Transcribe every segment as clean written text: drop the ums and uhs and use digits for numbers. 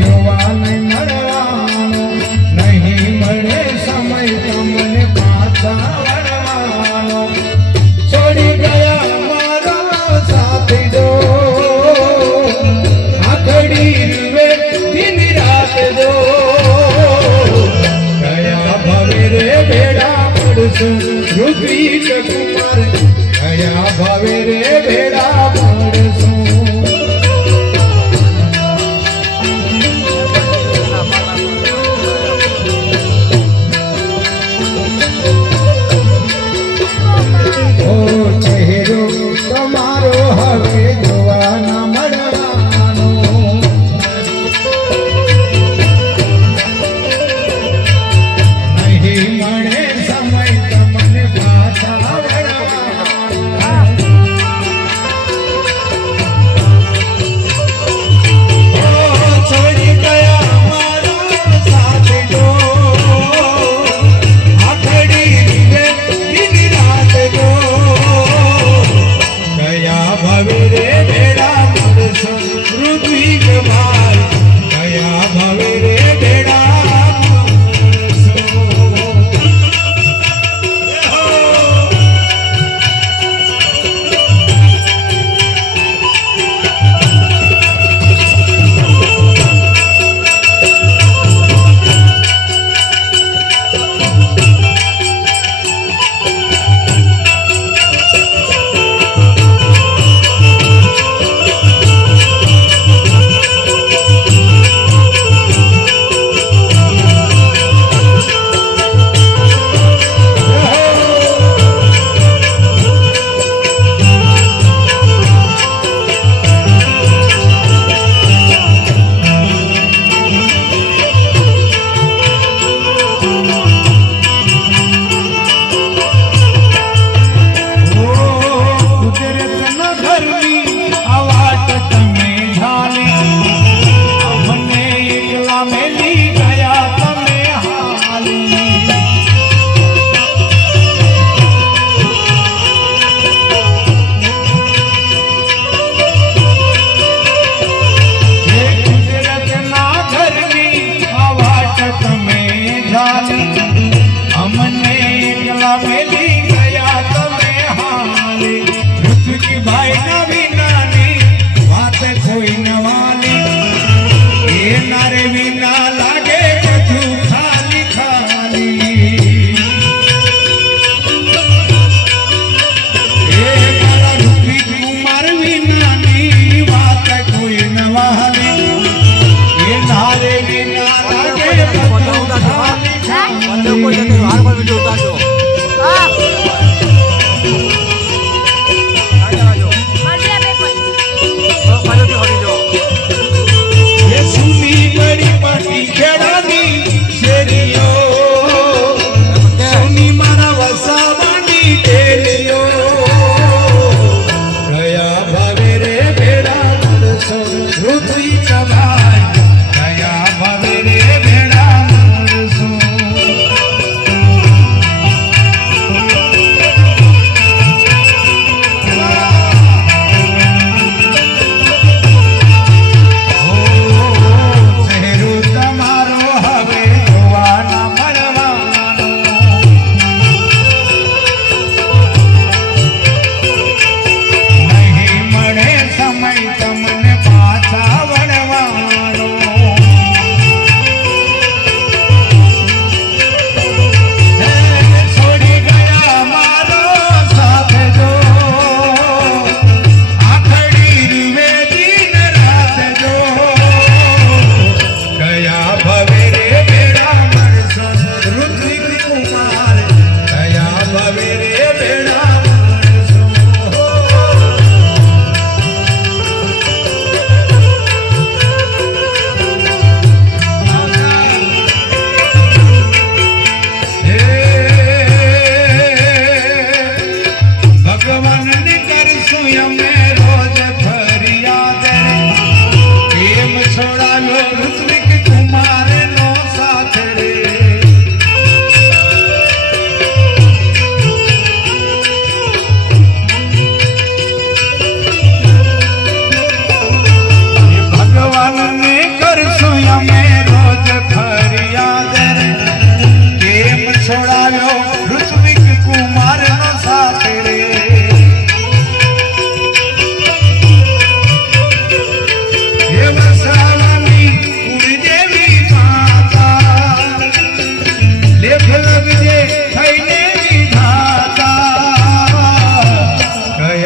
જોવા નહીં મળવાનો, નહીં મળે સમય તમને પાછા વળવાનો. છોડી ગયા મારા સાથી જો આખડી રૂવે દિન રાત જો ગયા ભવે રે ભેડા પડશું ઋત્વિક કુમાર ગયા ભવે રે ભેડા પડશું. તમારો હવે જોવા ના મળવાનો, નહીં મળે સમય તમને પાછા છોડી ગયા મારા સાથે જો આખડી દિન રાત જો ભવે રે ભેડા પડશો ઋત્વિક ભાઈ ગયા ભવે રે ભેડા પડશો.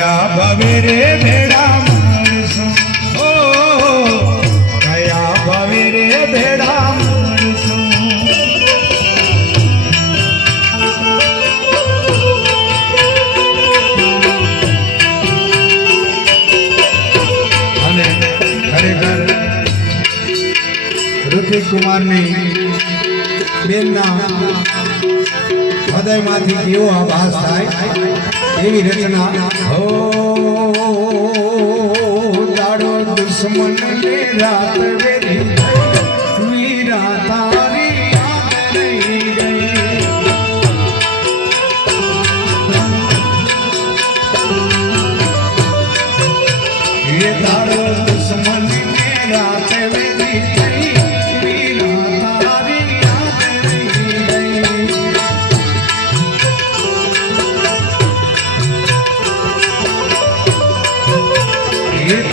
કયા ભવે રે ભેડા મળશું ઓ કયા ભવે રે ભેડા મળશું અને ખરેખર ઋતિક કુમારની બેનના હૃદયમાંથી કેવો આભાસ થાય એવી રચના હો દાડો દુશ્મન ને રાત વેરી વીરા તારી યાદ રહી ગઈ એ દાડો દુશ્મન ને રાત વેરી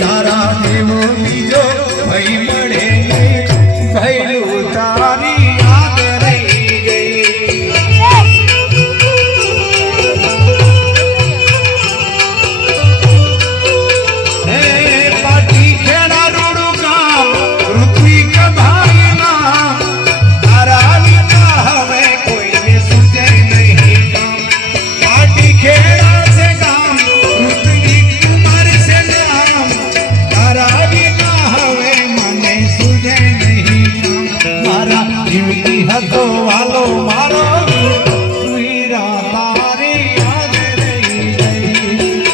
તારા દેવો બીજો ભઈ મળે ભઈલું તારી યાદ રહી ગઈ હે પાટી ખેડા રૂડું કામ ઋત્વિક ભાઈના તારા વિના હવે કોઈને સુજે નહીં પાટી ખેડા છે ગામ ઋત્વિક કુમાર છે હતો વાલો મારો વીરા તારી યાદ રહી ગઈ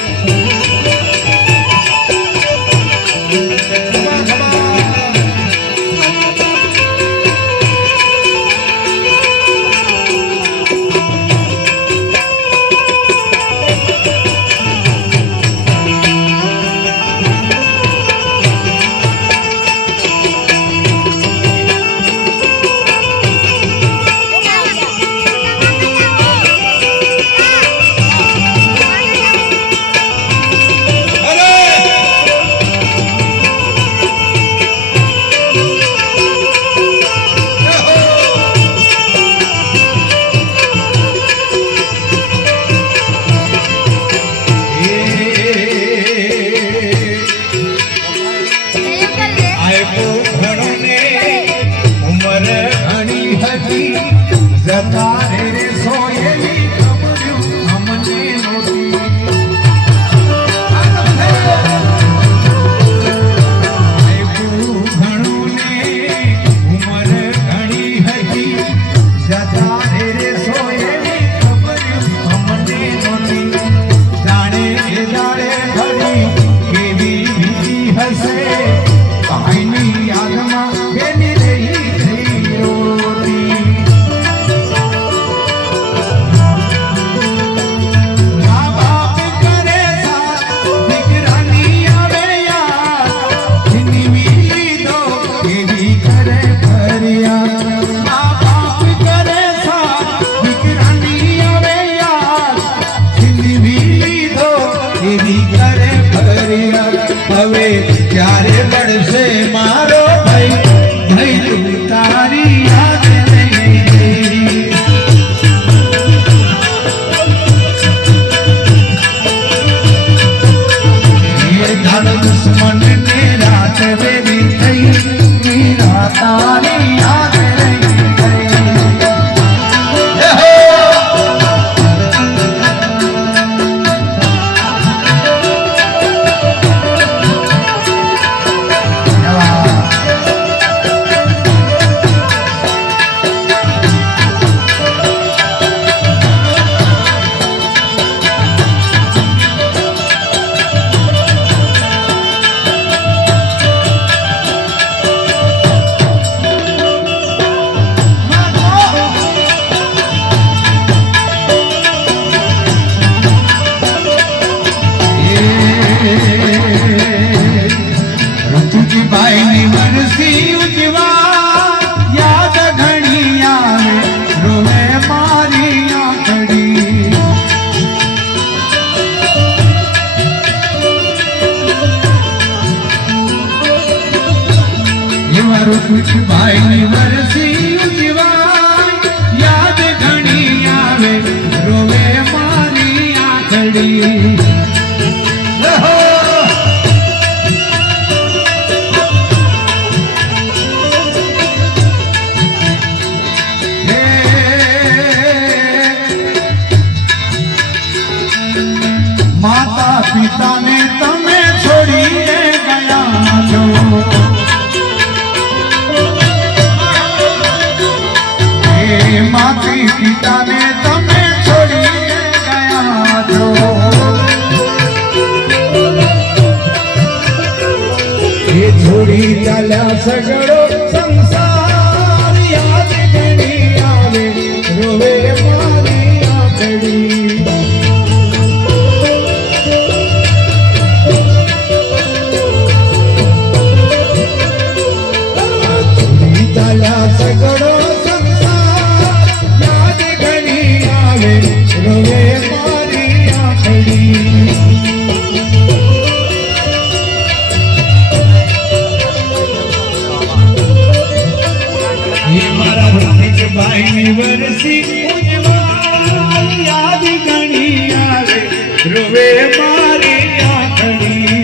હવે ક્યારે મળશે મારો ભાઈ ભઈલું તારી યાદ રહી ગઈ એ દાડો દુશ્મન ને રાત વેરી થઈ વીરા તારી યાદ રહી ભાઈની વરસી ઉજવા યાદ ઘણી આવે રોવે મારી આંખડી એવા ઋતુજ ભાઈની વરસી ઉજવા યાદ ઘણી આવે રોવે મારી આંખડી છોડી ચાલ્યા સગડો સંસાર યાદ ઘણી આવે રોવે મારી આંખડી છોડી ચાલ્યા સગડો સંસાર યાદ ઘણી આવે રોવે મારી આંખડી ભાઈની વરસી ઉજવા યાદ ઘણી આવે રોવે મારી આંખડી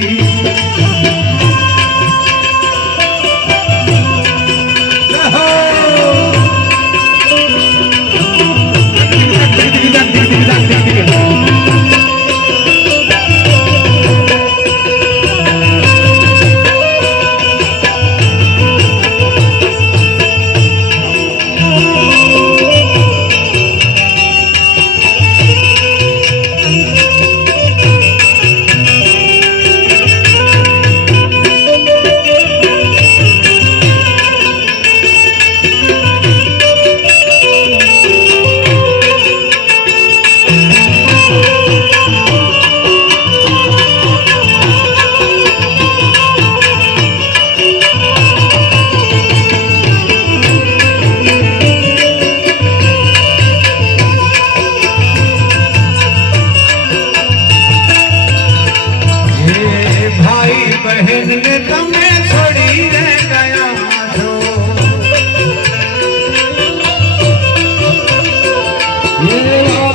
બહેનને તમે છોડીને ગયા છો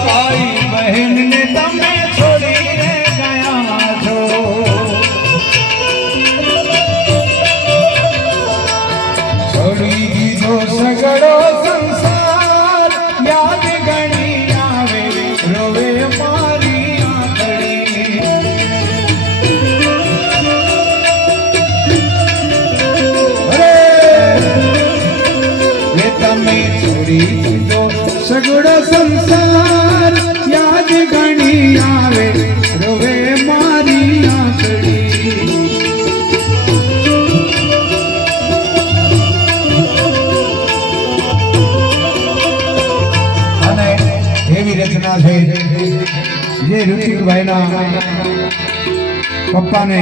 ભાઈ બહેનને તમે છોડીને ગયા છો છોડી દીધો સગડો સંસાર યાદ ઘણી આવે રોવે મારી આંખડી તમે છોડી દીધો સગડો સંસાર યાદ ઘણી આવે રોવે મારી આંખડી અને એવી રચના છે જે ઋતિકભાઈના પપ્પાને